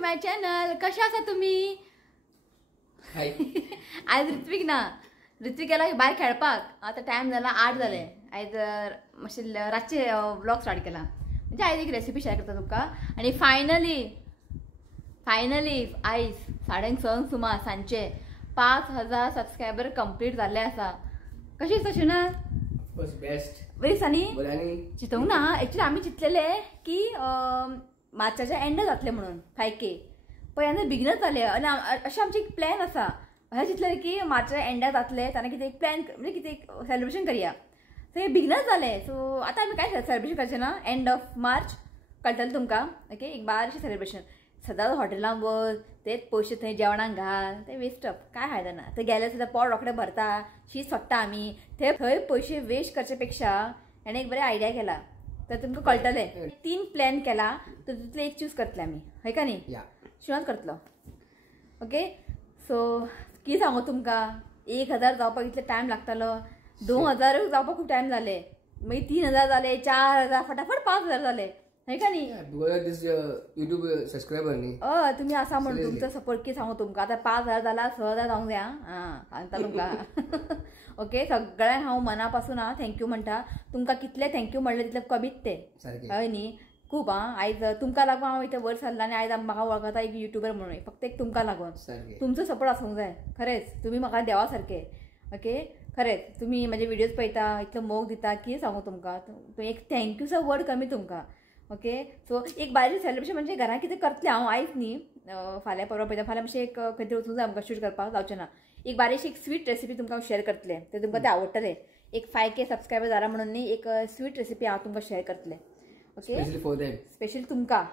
To my channel. कशा आसा तुम्ही? आज ऋत्विक ना, ऋत्विक गेला भायर खेळपाक. आता टाइम जाला 8 जाले. आज मातशें रातचे व्लॉग स्टार्ट केला. म्हणजे आज एक रेसिपी शेअर करता तुमका. आणि फायनली आयज 6:30 सुमार सांजचे 5000 सबस्क्रायबर कंप्लीट जाल्ले आसा. कशी तशी ना बेस्ट बरी सानी चितूंक ना. एक्चुअली आम्ही चितलेले की मार्चाच्या एंड जातले म्हणून 5K. पण यांना बिगिनर जाले आणि अशें आमचे एक प्लॅन आसा. अशें चितलें की मार्चाच्या एंडाक जातले तेन्ना कितें एक प्लॅन म्हणजे कितें एक सेलिब्रेशन करया. सो हे बिगिनर जाले. सो आतां आमी काय सेलिब्रेशन करचें ना. एंड ऑफ मार्च कळटलें तुमकां. ओके, एक बारशें सेलिब्रेशन. सदांच हॉटेलांत वच, तेच पयशे थंय जेवणाक घाल, ते वेस्ट अप, काय फायदा ना. ते गेले सुद्दां पोट रोखडें भरता, शीत सोडटा आमी. थंय पयशे वेस्ट करचे पेक्षा हाणें एक बरें आयडिया केला. तर तुमकां कळटलें. 3 प्लॅन केला, तर तितले एक चूज करतले आमी, हय का न्ही? शिवांत करतलो. ओके, सो कितें सांगू तुमकां, 1000 जावपाक इतलो टायम लागतालो. 2000 जावपाक खूब टायम जाले. मागीर 3000 जाले, 4000, फटाफट 5000 जाले, हय का न्ही? युट्यूब सबस्क्रायबर न्ही. तुम्ही असा म्हणून तुमचा सपोर्ट की सांगू तुमकां. आता 5000 जाला, 6000 जावंक जाय. सांगता तुमकां. ओके, सगळ्यांक हांव मनापासून थँक्यू म्हणटा. तुमकां कितले थँक्यू म्हणले तितले कमीत ते, हय न्ही? खूब आयज तुमकां लागून हांव इथे वर सरला आनी आयज म्हाका वळखता एक युट्यूबर म्हणून. फक्त एक तुमकां लागून. तुमचो सपोर्ट आसूंक जाय. खरेंच तुम्ही म्हाका देवा सारखे. ओके, खरेंच तुम्ही म्हजे व्हिडियोज पळयता, इतलो मोग दिता, कितें सांगू तुमकां. एक थँक्यूचो वर्ड कमी तुमकां. ओके, सो एक बारीक सेलिब्रेशन म्हणजे घरान कितें करतलें हांव आयज न्ही. फाल्यां परवा पळयता. फाल्यां मातशें एक खंय तरी वचूंक जाय आमकां शूट करपाक, जावचें ना. एक बारीकशी एक स्वीट रेसिपी तुमकां हांव शेअर करतलें. ते तुमकां ते आवडटलें. एक 5K सबस्क्रायबर जाला म्हणून न्ही, एक स्वीट रेसिपी हांव तुमकां शेअर करतलें. ओके, स्पेशली तुमकां.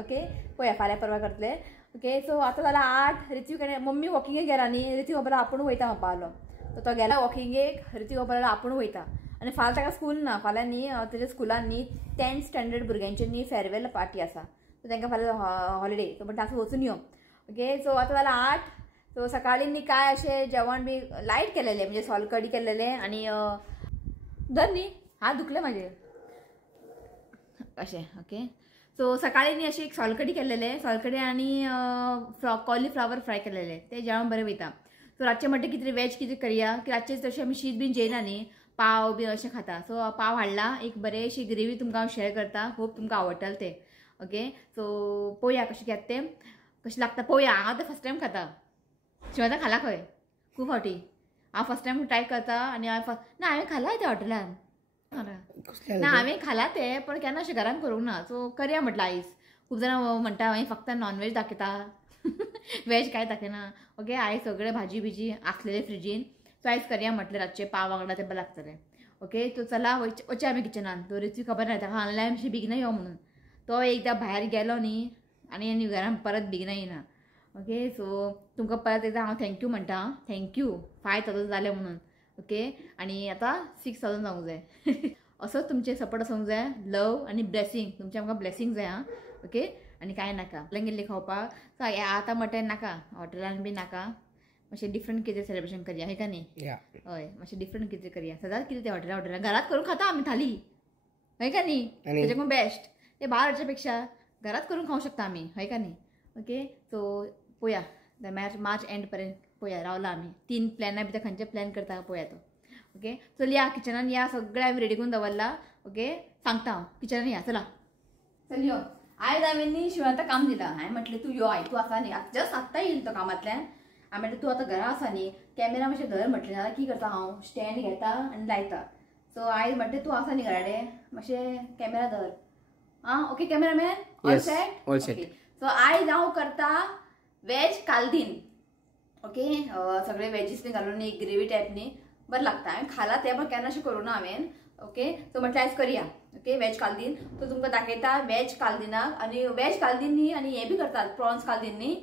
ओके, पळया फाल्यां परवा करतले. ओके, सो आतां जाला 8. ऋत्विक आनी मम्मी वॉकिंगेक गेला न्ही. ऋत्विक बाबा आपूण वयता म्हणपा लागलो. तो गेला वॉकिंगेक. ऋत्विक बाबा आपूण वयता. आनी फाल्यां ताका स्कूल ना. फाल्यां न्ही तेज्या स्कुलान न्ही 10th स्टँडर्ड भुरग्यांची न्ही फेअरवेल पार्टी आसा. सो तांकां फाल्यां हॉलिडे. सो म्हणटा आतां वचून यो. ओके, सो आतां जाला 8. सो सकाळीं न्ही काय अशें जेवण बी लायट केलेलें, म्हणजे सोलकडी केलेलें. आनी धर न्ही हात दुखले म्हाजे अशें. ओके, सो सकाळीं न्ही अशें एक सोलकडी केलेलें. सोलकडी आनी कॉलीफ्लावर फ्राय केलेलें. तें जेवण बरें वयता. सो रातचें म्हणटा कितें वेज कितें करया, की रातचें तशें आमी शीत बीन जेयना न्ही, पाव बी अशें खाता. सो पाव हाडला. एक बरेशी ग्रेवी तुमकां हांव शेअर करता. होप तुमकां आवडटलें तें. ओके, सो पळोवया कशें घेता तें, कशें लागता पळोवया. हांव तें फर्स्ट टायम खाता. शिवाता खाला खंय खूब फावटी. हांव फर्स्ट टायम ट्राय करता. आनी हांवें खाला त्या हॉटेलान. ना हांवें खाला तें, पण केन्ना अशें घरान करूंक ना. सो करया म्हटलं आयज. खूब जाणां म्हणटा हांवें फक्त नॉनवेज दाखयता, वेज कांय दाखयना. ओके, आयज सगळे भाजी बिजी आसलेले फ्रिजीन. सो आयज करया म्हटलें रातचे पाव वांगडा तें बरें लागतलें. ओके, तो चला वचया आमी किचनान. तो ऋत्विक खबर ना ताका हांवें मातशें बेगिना यो म्हणून. तो एकदां भायर गेलो न्ही आनी घरान परत बेगिना येना. ओके, सो तुमकां परत एकदां हांव थँक्यू म्हणटा. थँक्यू 5000 जाले म्हणून. ओके, आनी आतां 6000 जावंक जाय. असोच तुमचे सपोर्ट आसूंक जाय. लव आनी ब्लेसिंग, तुमचे आमकां ब्लेसिंग जाय. ओके, आनी कांय नाका. गेल्ली खावपाक. सो आतां मटन नाका, हॉटेलान बी नाका. मातशें डिफरंट कितें सेलिब्रेशन करया, हय का न्ही? हय, मातशें डिफरंट कितें करया. सदांच कितें तें हॉटेलान घरात करून खाता आमी थाली, हय का न्ही? तेच्याकून बेस्ट. ते भायर हाडच्या पेक्षा घरात करून खावंक शकता आमी, हय का न्ही? ओके, सो पळोवया. मार्च एंड पर्यंत पळोवया. रावला आमी. 3 प्लॅना भितर खंयचे प्लॅन करता पळोवया तो. ओके, चल या किचनान या. सगळें हांवें रेडी करून दवरला. ओके, सांगता हांव. किचनान या, चला. चल यो. आयज हांवें न्ही शिवांता काम दिलां. हांवें म्हटलें तूं यो, तूं आसा न्ही. जस्ट आत्तां येयलो तो कामांतल्यान. हांवें म्हटलें तूं आतां घरा आसा न्ही, कॅमेरा मातशें धर म्हटलें. जाल्यार कितें करता हांव, स्टँड घेता आनी लायता. सो आयज म्हटलें तूं आसा न्ही घराडे, मातशें कॅमेरा धर. Okay cameraman, all set? All set. So आयज हांव करता वेज कालदीन. ओके, सगळे वेजीस बी घालून एक ग्रेवी टायप न्ही बरें लागता. हांवें खाला तें, पण केन्ना अशें करूं ना हांवें. ओके, सो म्हटलें आयज करया. Okay, veg कालदीन. सो तुमकां दाखयता वेज कालदिनाक. आनी वेज कालदीन न्ही आनी हें बी करतात, प्रॉन्स कालदीन न्ही,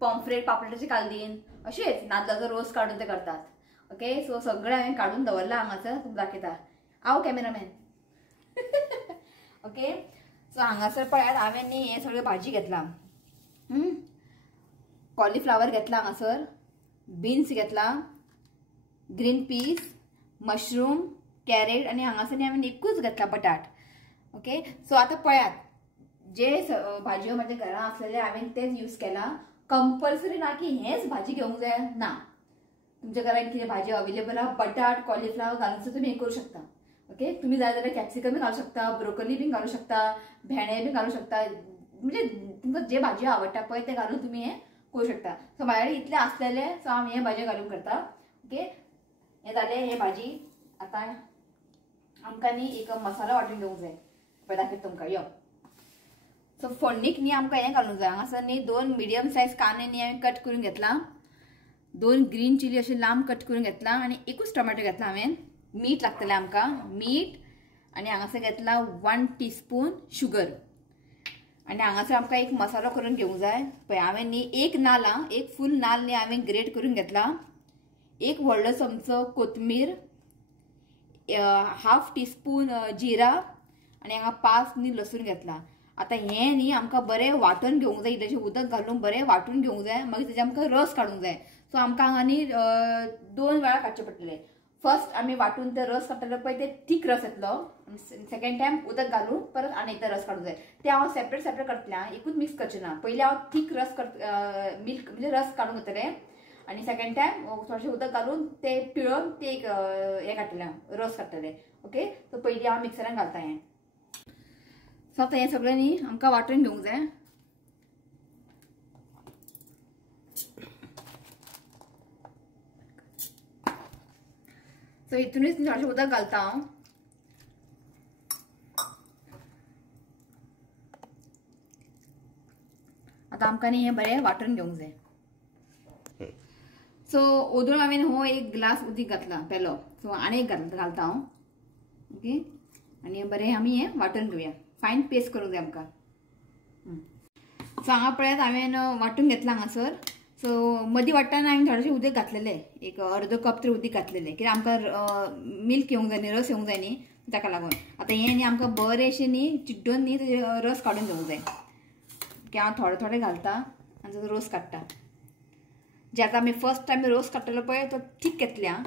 पॉम्फ्रेट पापलेटाचें कालदीन, अशेंच नाल्लाचो रोस काडून ते करतात. ओके, सो सगळें हांवें काडून दवरला हांगासर. तुमकां दाखयता. हांव कॅमेरामॅन. ओके, सो हांगासर पळयात हांवें न्ही हें सगळें भाजी घेतला. कॉलीफ्लावर घेतला हांगासर, बीन्स घेतला, ग्रीन पीस, मशरूम, कॅरेट आनी हांगासर न्ही हांवें एकूच घेतला बटाट. ओके, सो आतां पळयात जे भाजयो माझ्या घरात असलेले हांवें तेच यूज केला. कंपल्सरी ना की हेच भाजी घेवंक जाय ना. तुमच्या घरात कितें भाजी अवेलेबल आहा बटाट कॉलीफ्लावर घालून तुम्ही हे करू शकता. ओके तुम्ही जाय जाल्यार कॅप्सिकम घालू शकता, ब्रोकली बी घालू शकता, भेंडे बी घालू शकता. म्हणजे तुमकां जे भाजी आवडटा पळय ते घालून तुम्ही हे करू शकता. सो माझ्या कडेन इतले असलेले सो हांव हे भाजी घालून करता. ओके हे जाले हे भाजी. आता आमकां न्ही एक मसालो वांटून घेवंक जाय. पळय दाखयता तुमकां यो. सो फोडणीक न्ही आमकां हें घालूंक जाय. हांगासर न्ही 2 मिडियम सायज कांदे न्ही हांवें कट करून घेतला. 2 ग्रीन चिली असे लांब कट करून घेतला आणि एकूच टोमॅटो घेतला हांवें. मीठ लागतलें आमकां मीठ आणि हांगासर घेतला 1 टीस्पून शुगर. आणि हांगासर आमकां एक मसालो करून घेवंक जाय. पळय हांवें न्ही एक फूल नाल्ल न्ही हांवें ग्रेट करून घेतला. 1 व्हडलो चमचो कोथमीर, 1/2 टीस्पून जिरा आणि हांगा 5 न्ही लसूण घेतला. आता हें न्ही आमकां बरें वाटून घेवंक जाय. इल्लेशें उदक घालून बरें वाटून घेवंक जाय. मागीर तेजे आमकां रस काडूंक जाय. सो आमकां हांगा न्ही 2 वेळा काडचे पडटले. फर्स्ट आमी वाटून ते रस काडटले पळय ते थीक रस येतलो. सेकंड टायम उदक घालून परत आनी एकदा रस काडूंक जाय. ते हांव सेपरेट करतलें एकूच मिक्स करचें ना. पयलीं हांव थीक रस मिल्क म्हणजे रस काडून घेतलें आणि सेकंड टायम थोडेशें उदक घालून ते पिळोवन ते एक हें काडटलें रस काडटलें. ओके सो पयलीं हांव मिक्सरान घालता हें. सो आतां हें सगळें न्ही आमकां वाटून घेवंक जाय. सो हितूनच थोडेशें उदक घालता हांव. आतां आमकां न्ही हें बरें वाटून घेवंक जाय. सो ओदून हांवें हो 1 ग्लास उदीक घातला पेलो. सो आनी एक घालता हांव. ओके आनी बरें आमी हें वाटून घेवया. फायन पेस्ट करूंक जाय आमकां. सो हांगा पळयात हांवें वाटून घेतला हांगासर. सो मदीं वाटताना हांवें थोडेशें उदक घातलेलें. एक अर्दो कप तरी उदीक घातलेलें कित्याक आमकां मिल्क येवंक जाय न्ही रस येवंक जाय न्ही ताका लागून. आतां हें न्ही आमकां बरेंशें न्ही चिड्डून न्ही तेजे रस काडून घेवंक जाय. की हांव थोडे थोडे घालता आनी ताजो रोस काडटा. जे आतां आमी फर्स्ट टायम रोस काडटलो पळय तो थीक घेतले हां.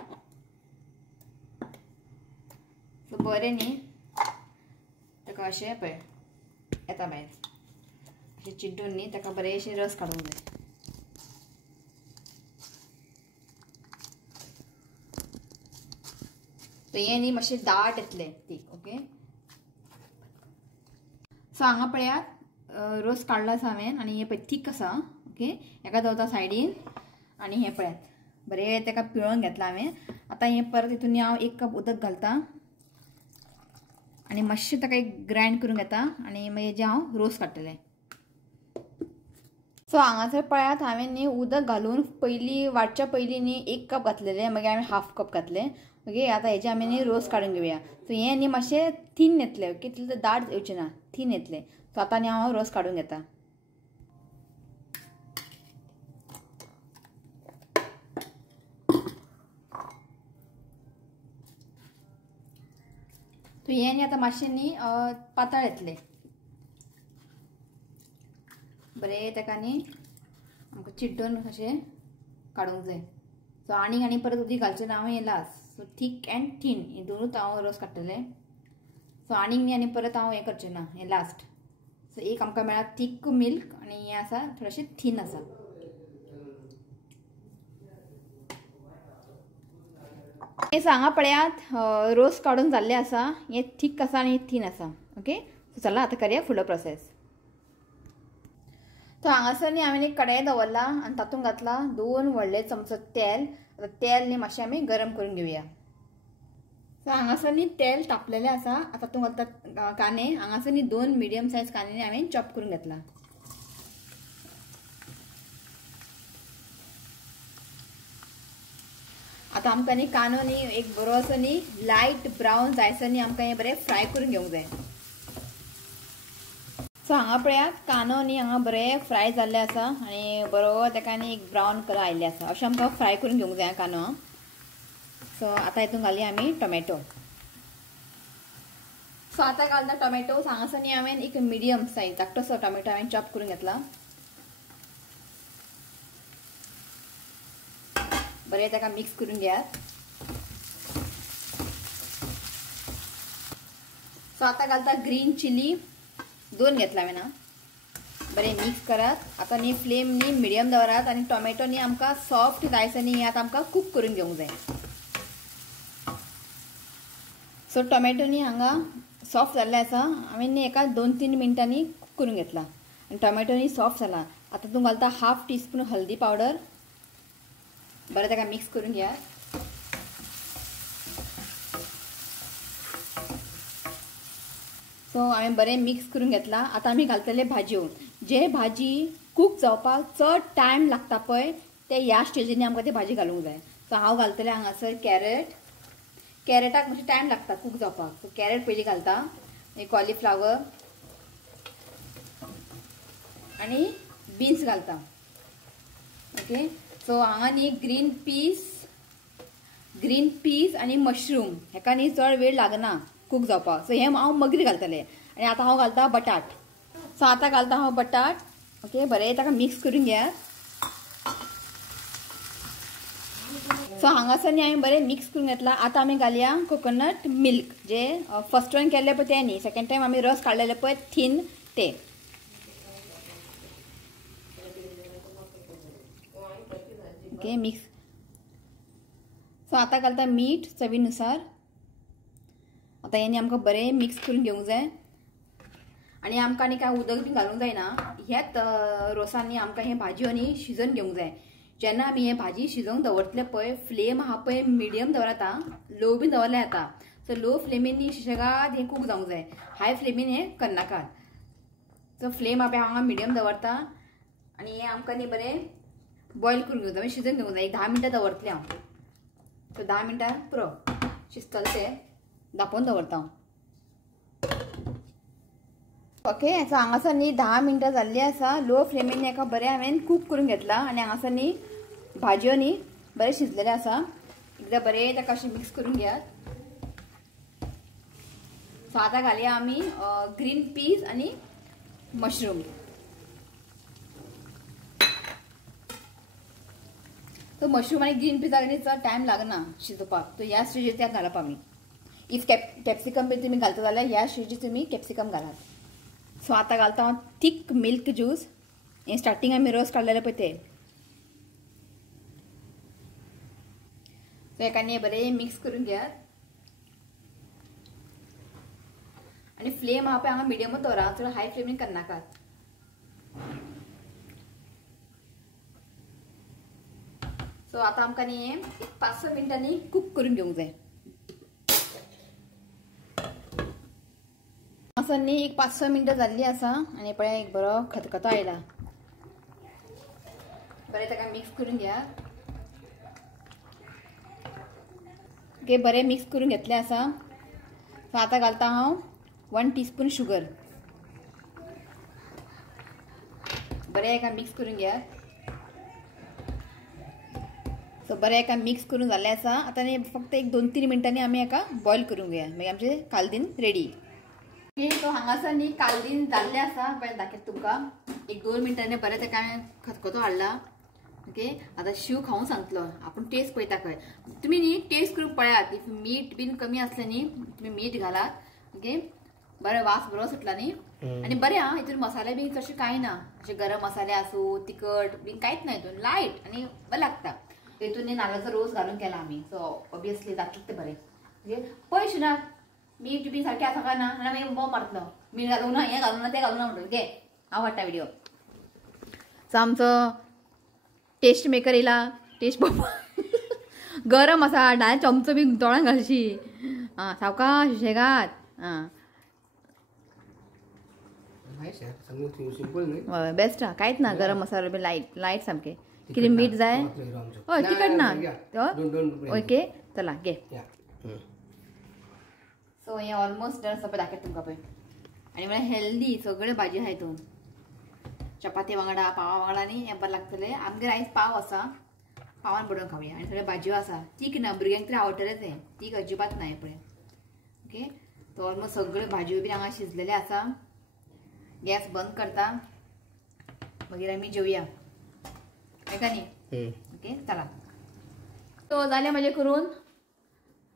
सो बरें न्ही ताका अशें पळय येता भायर अशें चिड्डून न्ही ताका बरेंशें रस काडूंक जाय. सो हें न्ही मातशें दाट येतलें थीक. ओके सो हांगा पळयात रोस काडला आसा हांवें आनी हें पळय थीक आसा. ओके हेका दवरता सायडीन आनी हें पळयात बरें ताका पिळोवन घेतला हांवें. आतां हें परत हितून हांव 1 कप उदक घालता आनी मातशें ताका एक ग्रायंड करून घेता आनी मागीर हेजें हांव रोस काडटलें. सो हांगासर पळयात हांवें न्ही उदक घालून पयलीं वाटच्या पयलीं न्ही 1 कप घातलेलें मागीर हांवें 1/2 कप घातलें. ओके आतां हेजें आमी न्ही रोस काडून घेवया. सो हें न्ही मातशें थीन येतलें. ओके तितलें दाट येवचें ना थीन येतलें. सो आतां न्ही हांव रोस काडून घेता. सो हें न्ही आतां मातशें न्ही पातळ येतलें. बरें ताका न्ही आमकां चिड्डून अशें काडूंक जाय. सो आनी परत उदीक घालचें ना हांव हें लास्ट. सो थीक एंड थीन हें दोनूच हांव रोस काडटलें. सो आनीक न्ही आनी परत हांव हें करचें ना हें लास्ट. सो एक आमकां मेळ्ळा थीक मिल्क आनी हें आसा थोडेशें थीन आसा. हे हांगा पळयात रोस काडून जाल्ले आसा. हें थीक आसा आनी थीन आसा. ओके सो चला आतां करया फुडलो प्रोसेस. सो हांगासर न्ही हांवें एक कढाई दवरला आनी तातूंत घातला 2 व्हडले चमचो तेल. आतां तेल न्ही मातशें आमी गरम करून घेवया. सो हांगासर न्ही तेल तापलेलें आसा. आतां तातूंत घालता कांदे. हांगासर न्ही 2 मिडियम सायज कांदे हांवें चॉप करून घेतला. आतां आमकां न्ही कांदो न्ही एक बरोसो न्ही लायट ब्रावन जायसर न्ही आमकां हें बरें फ्राय करून घेवंक जाय. सो हांगा पळयात कांदो न्ही हांगा बरें फ्राय जाल्ले आसा आनी बरो ताका न्ही एक ब्रावन कलर आयिल्ले आसा. अशें आमकां फ्राय करून घेवंक जाय कांदो. सो आतां हितून घालया आमी टोमॅटो. सो आतां घालता टोमॅटो. हांगासर न्ही हांवें एक मिडियम सायज धाकटोसो टोमॅटो हांवें चॉप करून घेतला. बरें ताका मिक्स करून घेयात. सो आतां घालता ग्रीन चिली 2 घेतला हांवें ना बरें मिक्स करात आतां न्ही फ्लेम न्ही मिडियम दवरात आनी टोमॅटो न्ही आमकां सॉफ्ट जायसर न्ही आतां आमकां कूक करून घेवंक जाय सो टोमॅटो न्ही हांगा सॉफ्ट जाल्ले आसा हांवें न्ही एका 2-3 मिनटांनी कूक करून घेतला आनी टोमॅटो न्ही सॉफ्ट जाला आतां तूं घालता हाफ टीस्पून हल्दी पावडर बरें ताका मिक्स करून घेया सो हांवें बरें मिक्स करून घेतला आतां आमी घालतले भाजयो जे भाजी कूक जावपाक चड टायम लागता पळय ते ह्या स्टेजींनी आमकां ती भाजी घालूंक जाय सो हांव घालतलें हांगासर कॅरेटाक मातशें टायम लागता कूक जावपाक सो कॅरेट पयलीं घालता कॉलीफ्लावर आनी बीन्स घालता ओके सो हांगा न्ही ग्रीन पीस आनी मशरूम हेका न्ही चड वेळ लागना कूक जावपाक सो हे हांव मगरी घालतलें आनी आतां हांव घालता बटाट सो आतां घालता हांव बटाट ओके बरें ताका मिक्स करून घेयात सो हांगासर न्ही हांवें बरें मिक्स करून घेतला आतां आमी घालया कोकोनट मिल्क जे फर्स्ट टायम केल्ले पळय ते न्ही सेकंड टायम आमी रस काडलेले पळय थीन ते ओके मिक्स सो आतां घालता मीठ चवीनुसार आतां हें आमकां बरें मिक्स करून घेवंक जाय आनी आमकां न्ही कांय उदक बी घालूंक जायना ह्याच रोसांनी आमकां हे भाजयो न्ही शिजोवन घेवंक जाय जेन्ना आमी हे भाजी शिजोवंक दवरतले पळय फ्लेम आहा पळय मिडियम दवरता लो बीन दवरलें जाता सो लो फ्लेमीन न्ही सुशेगाद हें कूक जावंक जाय हाय फ्लेमीन हें करनाकात सो फ्लेम आमी हांगा मिडियम दवरता आनी हें आमकां न्ही बरें बॉयल करून घेवंक जाय शिजोवन घेवंक जाय एक 10 मिनटां दवरतलें हांव सो 10 मिनटां पुरो शिजतलें तें धांपोवन दवरता हांव ओके सो हांगासर न्ही 10 मिनटां जाल्लीं आसा लो फ्लेमीन हेका बरें हांवें कूक करून घेतला आनी हांगासर न्ही भाजयो न्ही बरें शिजलेले आसा एकदां बरें ताका अशें मिक्स करून घेयात सो आतां घालया आमी ग्रीन पीस आनी मशरूम सो मशरूम आनी ग्रीन पीस न्ही चड टायम लागना शिजोवपाक सो ह्या स्टेजीर त्या घालप आमी इफ कॅप्सिकम बी तुमी घालता जाल्यार ह्या स्टेजीर तुमी कॅप्सिकम घालात सो आतां घालता हांव थिक मिल्क ज्यूस हें स्टार्टींग आमी रस काडलेले पळय ते सो हेका न्ही बरें मिक्स करून घेयात आनी फ्लेम आहा पळय हांगा मिडियमूच दवरा चड हाय फ्लेमीन करनाकात सो आतां आमकां न्ही हें 5-6 मिनटांनी कूक करून घेवंक जाय असं न्ही एक 5-6 मिनटां जाल्लीं आसा आनी पळय एक बरो खतखतो आयला बरें ताका मिक्स करून घ्या ओके बरें मिक्स करून घेतलें आसा सो आतां घालता हांव 1 टीस्पून शुगर बरें हेका मिक्स करून घ्या सो बरें हेका मिक्स करून जाल्लें आसा आतां न्ही फक्त एक 2-3 मिनटांनी आमी हेका बॉयल करूंक घेया मागीर आमचें कालदीन रेडी ओके सो हांगासर न्ही कालदीन जाल्लें आसा पळय दाखयता तुमकां एक 2 मिनटांनी बरें ताका हांवें खतखतो हाडला ओके आतां शिव खावूंक सांगतलो आपूण टेस्ट पळयता खंय तुमी न्ही टेस्ट करून पळयात इफ मीठ बीन कमी आसलें न्ही तुमी मीठ घालात ओके बरें वास बरो सुटला न्ही आनी बरें आं हितून मसाले बी तशें कांय ना अशें गरम मसाले आसूं तिखट बीन कांयच ना हितून लायट आनी बरें लागता हितून न्ही नाल्लाचो रोस घालून केला आमी सो ऑब्वियसली जातलें तें बरें म्हणजे पळय शिवनाथ मीठ बी सारकें आसा काय ना आनी मागीर बॉ मारतलो मीठ घालूंक ना हें घालूंक ना तें घालूंक ना म्हणटलें घे हांव हाडटा व्हिडिओ सो आमचो टेस्ट मेकर येयला टेस्ट पळोवपाक गरम आसा डायरेक्ट चमचो बी तोंडान घालशी आं सावकाश सुशेगाद आं हय बेस्ट आं कांयच ना गरम मसालो बी लायट लायट सामकें कितें मीठ जाय हय तिखट ना ओके चला घे सो हें ऑलमोस्ट डन आसा पळय दाखयता तुमकां पळय आनी म्हळ्यार हेल्दी सगळ्यो भाजी आहाय हितून चपाती वांगडा पावा वांगडा न्ही हें बरें लागतलें आमगेर आयज पाव आसा पावान बुडोवन खावया आनी सगळ्यो भाजयो आसा तीख ना भुरग्यांक तरी आवडटलेंच हें तीख अजिबात ना हें पळय ओके तो ऑलमोस्ट सगळ्यो भाजयो बी हांगा शिजलेले आसा गॅस बंद करता मागीर आमी जेवया हेका न्ही ओके चला सो जालें म्हाजें करून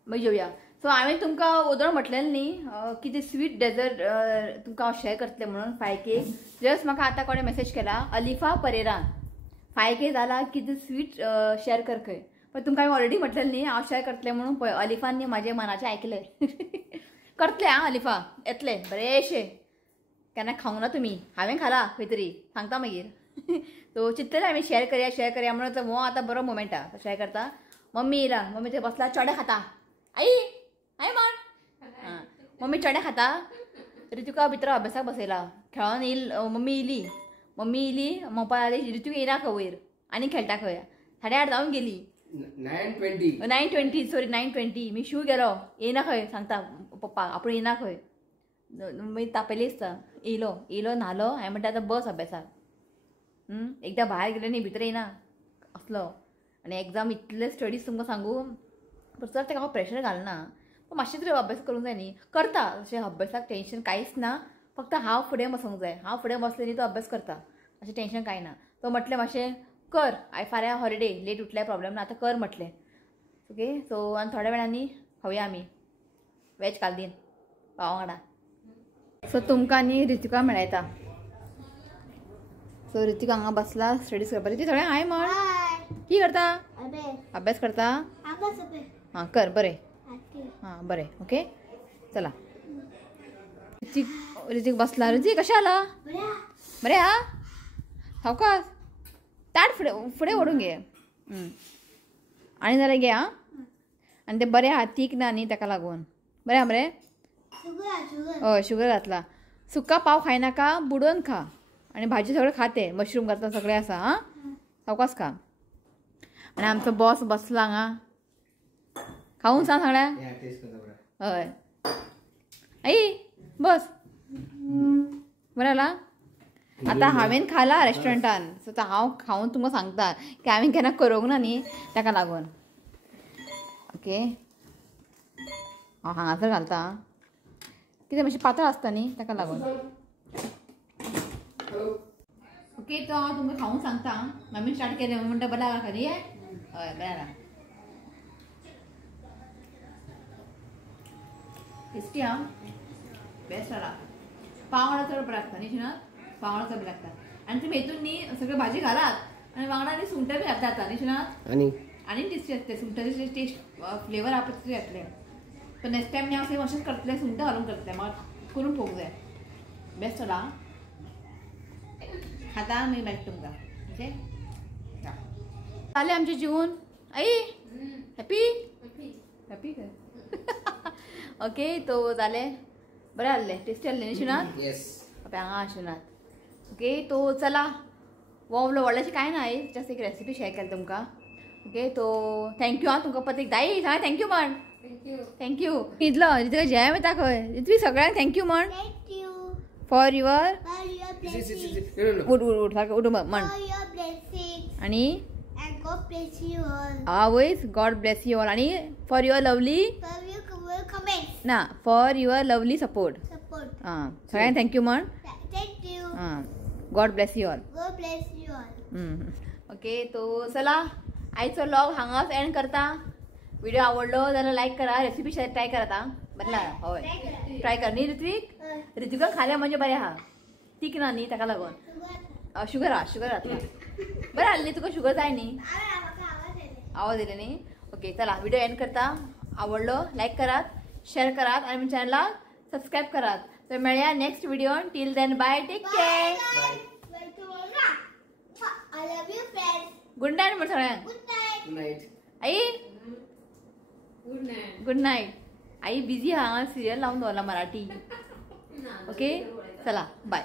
मागीर जेवया सो हांवें तुमकां उदळ म्हटलेलें न्ही की ते स्वीट डेजर्ट तुमकां हांव शेअर करतलें म्हणून 5K. जस्ट म्हाका आतां कोणें मेसेज केला अलिफा परेरान 5K जाला की ते स्वीट शेअर कर खंय. पण तुमकां हांवें ऑलरेडी म्हटलेलें न्ही हांव शेअर करतलें म्हणून पळय अलिफान न्ही म्हाजें मनाचें आयकलें. करतलें आं अलिफा येतलें बरेशें. केन्ना खावंक ना तुमी हांवें खाला खंय तरी सांगता मागीर. सो चिंतलें हांवें शेअर करया म्हणून हो आतां बरो मोमेंट आहा शेअर करता. मम्मी येयला मम्मी थंय बसला चोडे खाता. आई आई म्हण मम्मी चोडे खाता. रितुका भितर अभ्यासाक बसयला खेळोन येयली. मम्मी येयली म्हणपा लागली रितूक येयना खंय वयर आनी खेळटा खंय. 8:30 जावन गेली. 9:20 सॉरी 9:20 मी शू गेलो येयना खंय सांगता पप्पा आपूण येयना खंय. मागीर तापयली आसता येयलो न्हालो हांवें म्हणटा आतां बस अभ्यासाक. एकदां भायर गेलें न्ही भितर येयना असलो. आनी एग्जाम इतले स्टडीज तुमकां सांगू पण सर ताका हांव प्रेशर घालना. पूण मातशें तरी अभ्यास करूंक जाय न्ही. करता अशें अभ्यासाक टेंशन कांयच ना. फक्त हांव फुडें बसूंक जाय. हांव फुडें बसलें न्ही तो अभ्यास करता अशें टेंशन कांय ना. तो म्हटलें मातशें कर फाल्यां हॉलिडे लेट उठल्यार प्रॉब्लेम ना आतां कर म्हटलें. ओके सो आनी थोड्या वेळांनी खावया आमी वॅज कालदीन पावा वांगडा. सो तुमकां न्ही रितिका मेळयता. सो रितीक हांगा बसला स्टडीज करपा. रितीक थोडें हाय म्हण की करता अभ्यास करता. हां कर बरें हां बरें ओके चला. रितीक बसला. रितीक कशें आला बरें हा सावकास ताट फुडें ओडून घे आनी जाल्यार घे आं. आनी तें बरें हा तीक ना न्ही ताका लागून बरें हा मरे. हय शुगर घातला. सुका पाव खायनाका बुडोवन खा आनी भाजी सगळें खाते मशरूम घातला सगळें आसा आं सावकास खा. आनी आमचो बॉस बसला हांगा खावूंक सांग सगळ्या. हय आई बस बरें जाला. आतां हांवें खाला रेस्टॉरंटान सो हांव खावून तुमकां सांगता की हांवें केन्ना करूंक ना न्ही ताका लागून. ओके हांव हांगासर घालता कितें मातशें पातळ आसता न्ही ताका लागून. ओके तो हांव तुमकां खावूंक सांगता. हांवें स्टार्ट केलें म्हणटा बरें जाला खरी हय बरें जाला. टेस्टी आं बेस्ट जाला. पाव वांगडा चड बरें लागता न्ही शिनात. पाव वांगडा चड बरें लागता. आनी तुमी हेतून न्ही सगळी भाजी घालात आनी वांगडा न्ही सुंगटां बी घातल्या जाता न्ही शिनात. आनी टेस्टी आसता सुंगटाचे टेस्ट फ्लेवर आपले येतले. तर नेक्स्ट टायम हांव सेम अशेंच करतलें सुंगटां घालून करतलें म्हाका करून पळोवंक जाय. बेस्ट जाला खाता मागीर मेळटा तुमकां ओके. जालें आमचें जेवण. आई हॅपी हॅपी ओके तो जालें बरें जाल्लें टेस्टी जाल्लें न्ही शिनात. हांगा आशिनात. ओके तो चला व्हडलेशें कांय ना जस्ट एक रेसिपी शेअर केली तुमकां. ओके तो थँक्यू आं तुमकां परत एकदां आई सांग थँक्यू म्हण. थँक्यू इतलो तुका जॅम येता खंय तुमी सगळ्यांक थँक्यू म्हण फॉर युअर उठ उठ उठ सारकें उठ म्हण. आनी आवयस गॉड ब्लेस यू ऑल आनी फॉर युअर लवली ना फॉर युअर लवली सपोर्ट. हां सगळ्यांक थँक्यू म्हण. हां God bless you all. Okay तो चला आयचो व्लॉग हांगाच एंड करता. व्हिडिओ आवडलो जाल्यार लायक करा रेसिपी ट्राय करात आं बरें लागला. हय ट्राय कर न्ही रित्वीक. रित्विका खाल्या म्हणजे बरें आहा तीक ना न्ही ताका लागून शुगर घातला बरें जालें न्ही. तुका शुगर जाय न्ही आवाज येयले न्ही. ओके चला व्हिडिओ एंड करता. आवडलो लायक करात शेअर करात आनी चॅनला सबस्क्राईब करात. तर मेळया next video. Till then bye take care. Good night म्हण सगळ्यांक. आई गुड नाईट. आई बिझी हा सिरियल लावून दवरला मराठी. ओके चला बाय.